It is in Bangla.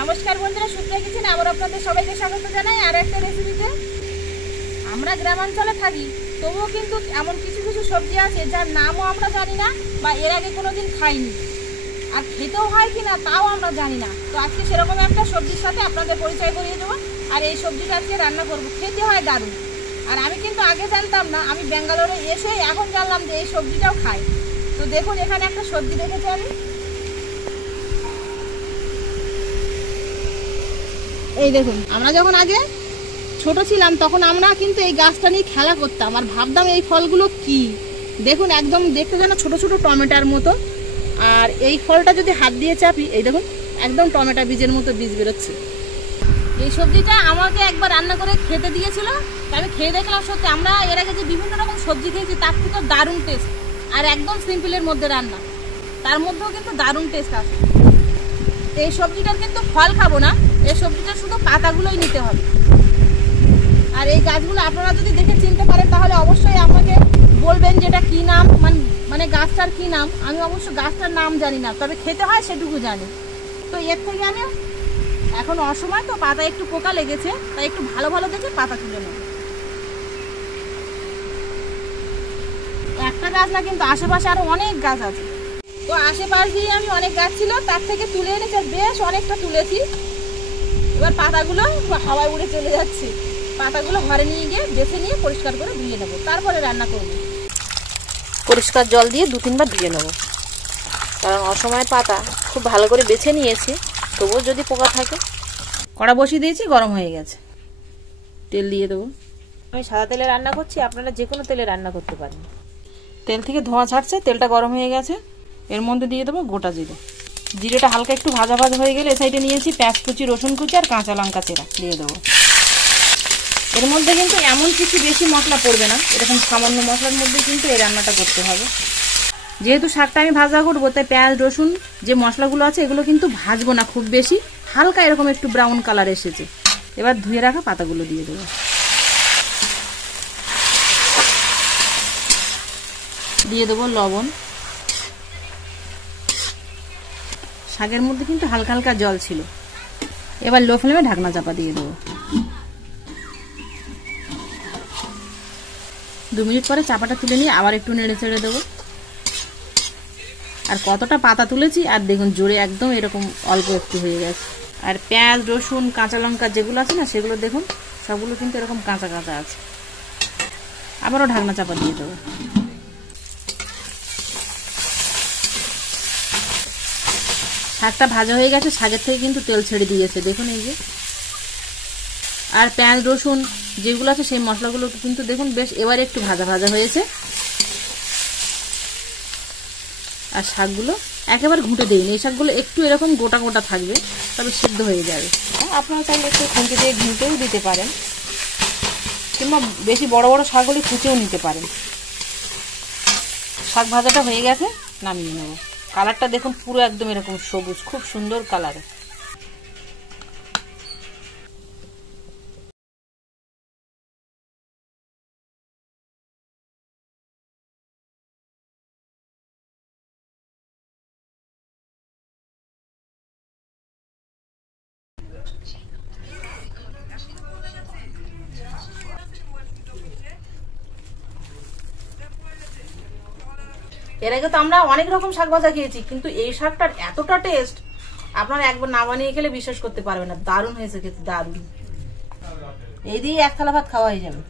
নমস্কার বন্ধুরা, সুপ্রিয়া কিচেনে আবার আপনাদের সবাইকে স্বাগত জানাই আর একটা রেসিপিতে। আমরা গ্রামাঞ্চলে থাকি, তবুও কিন্তু এমন কিছু কিছু সবজি আছে যার নামও আমরা জানি না বা এর আগে কোনোদিন খাইনি, আর খেতেও হয় কি না তাও আমরা জানি না। তো আজকে সেরকম একটা সবজির সাথে আপনাদের পরিচয় করিয়ে দেবো, আর এই সবজিটা আজকে রান্না করবো। খেতে হয় দারুণ। আর আমি কিন্তু আগে জানতাম না, আমি ব্যাঙ্গালোরে এসে এখন জানলাম যে এই সবজিটাও খায়। তো দেখুন, এখানে একটা সবজি দেখেছি আমি, এই দেখুন। আমরা যখন আগে ছোট ছিলাম তখন আমরা কিন্তু এই গাছটা নিয়ে খেলা করতাম আর ভাবতাম এই ফলগুলো কি। দেখুন, একদম দেখতে যেন ছোট ছোট টমেটোর মতো, আর এই ফলটা যদি হাত দিয়ে চাপি, এই দেখুন একদম টমেটো বীজের মতো বীজ বেরোচ্ছে। এই সবজিটা আমাকে একবার রান্না করে খেতে দিয়েছিল, আমি খেয়ে দেখলাম সত্যি আমরা এর আগে যে বিভিন্ন রকম সবজি খেয়েছি তার থেকেও দারুণ টেস্ট, আর একদম সিম্পলের মধ্যে রান্না, তার মধ্যেও কিন্তু দারুণ টেস্ট আসে। এই সবজিটার কিন্তু ফল খাবো না, এই সবজিটার শুধু পাতাগুলোই নিতে হবে। আর এই গাছগুলো আপনারা যদি দেখে চিনতে পারেন তাহলে অবশ্যই আমাকে বলবেন যেটা কি নাম, মানে গাছটার কি নাম। আমি অবশ্য গাছটার নাম জানি না, তবে খেতে হয় সেটুকু জানি। তো এর থেকে আমি এখন অসময়, তো পাতা একটু পোকা লেগেছে, তাই একটু ভালো ভালো দেখে পাতা তুলে নেব। একটা গাছ না, কিন্তু আশেপাশে আরো অনেক গাছ আছে। তো আশেপাশ দিয়ে আমি অনেক গাছ ছিল, তার থেকে তুলে এনেছি, বেশ অনেকটা তুলেছি। এবার পাতাগুলো হাওয়ায় উড়ে চলে যাচ্ছে, পাতাগুলো ঘরে নিয়ে গিয়ে বেছে নিয়ে পরিষ্কার করে ধুয়ে নেবো, তারপরে রান্না করব। পরিষ্কার জল দিয়ে 2-3 বার ধুয়ে নেবো, কারণ অসময় পাতা খুব ভালো করে বেছে নিয়েছি, তবুও যদি পোকা থাকে। কড়া বসিয়ে দিয়েছি, গরম হয়ে গেছে, তেল দিয়ে দেবো। আমি সাদা তেলে রান্না করছি, আপনারা যে কোনো তেলে রান্না করতে পারেন। তেল থেকে ধোঁয়া ছাড়ছে, তেলটা গরম হয়ে গেছে, এর মধ্যে দিয়ে দেবো গোটা জিরে। জিরেটা হালকা একটু ভাজা ভাজা হয়ে গেলে এ সাইডে নিয়েছি পেঁয়াজ কুচি, রসুন কুচি আর কাঁচা লঙ্কা চেরা দিয়ে দেবো। এর মধ্যে কিন্তু এমন কিছু বেশি মশলা পড়বে না, এরকম সামান্য মশলার মধ্যে কিন্তু এই রান্নাটা করতে হবে। যেহেতু শাকটা আমি ভাজা করবো, তাই পেঁয়াজ রসুন যে মশলাগুলো আছে এগুলো কিন্তু ভাজবো না খুব বেশি, হালকা এরকম একটু ব্রাউন কালার এসেছে। এবার ধুয়ে রাখা পাতাগুলো দিয়ে দেবো, দিয়ে দেবো লবণ। শাকের মধ্যে কিন্তু হালকা হালকা জল ছিল। এবার লো ফ্লেমে ঢাকনা চাপা দিয়ে দেবো। 2 মিনিট পরে চাপাটা তুলে নিয়ে আবার একটু নেড়ে চেড়ে দেবো। আর কতটা পাতা তুলেছি, আর দেখুন জোরে একদম এরকম অল্প একটু হয়ে গেছে। আর পেঁয়াজ রসুন কাঁচা লঙ্কা যেগুলো আছে না, সেগুলো দেখুন সবগুলো কিন্তু এরকম কাঁচা কাঁচা আছে। আবারও ঢাকনা চাপা দিয়ে দেবো। শাকটা ভাজা হয়ে গেছে, শাকের থেকে কিন্তু তেল ছেড়ে দিয়েছে, দেখুন এই যে। আর পেঁয়াজ রসুন যেগুলো আছে সেই মশলাগুলো কিন্তু দেখুন বেশ এবারে একটু ভাজা ভাজা হয়েছে। আর শাকগুলো একেবারে ঘুঁটে দিইনি, এই শাকগুলো একটু এরকম গোটা গোটা থাকবে, তবে সিদ্ধ হয়ে যাবে। আপনারা চাইলে একটু খুঁটে দিয়ে ঘুঁটেও দিতে পারেন, কিংবা বেশি বড় বড় শাকগুলি কুচেও নিতে পারেন। শাক ভাজাটা হয়ে গেছে, নামিয়ে নেব। কালারটা দেখুন পুরো একদম এরকম সবুজ, খুব সুন্দর কালার। এর আগে তো আমরা অনেক রকম শাক ভাজা খেয়েছি, কিন্তু এই শাকটার এতটা টেস্ট আপনারা একবার না বানিয়ে খেলে বিশ্বাস করতে পারবেন না। দারুণ হয়েছে খেতে, দারুণ। এই দিয়ে 1 থালা ভাত খাওয়া হয়ে যাবে।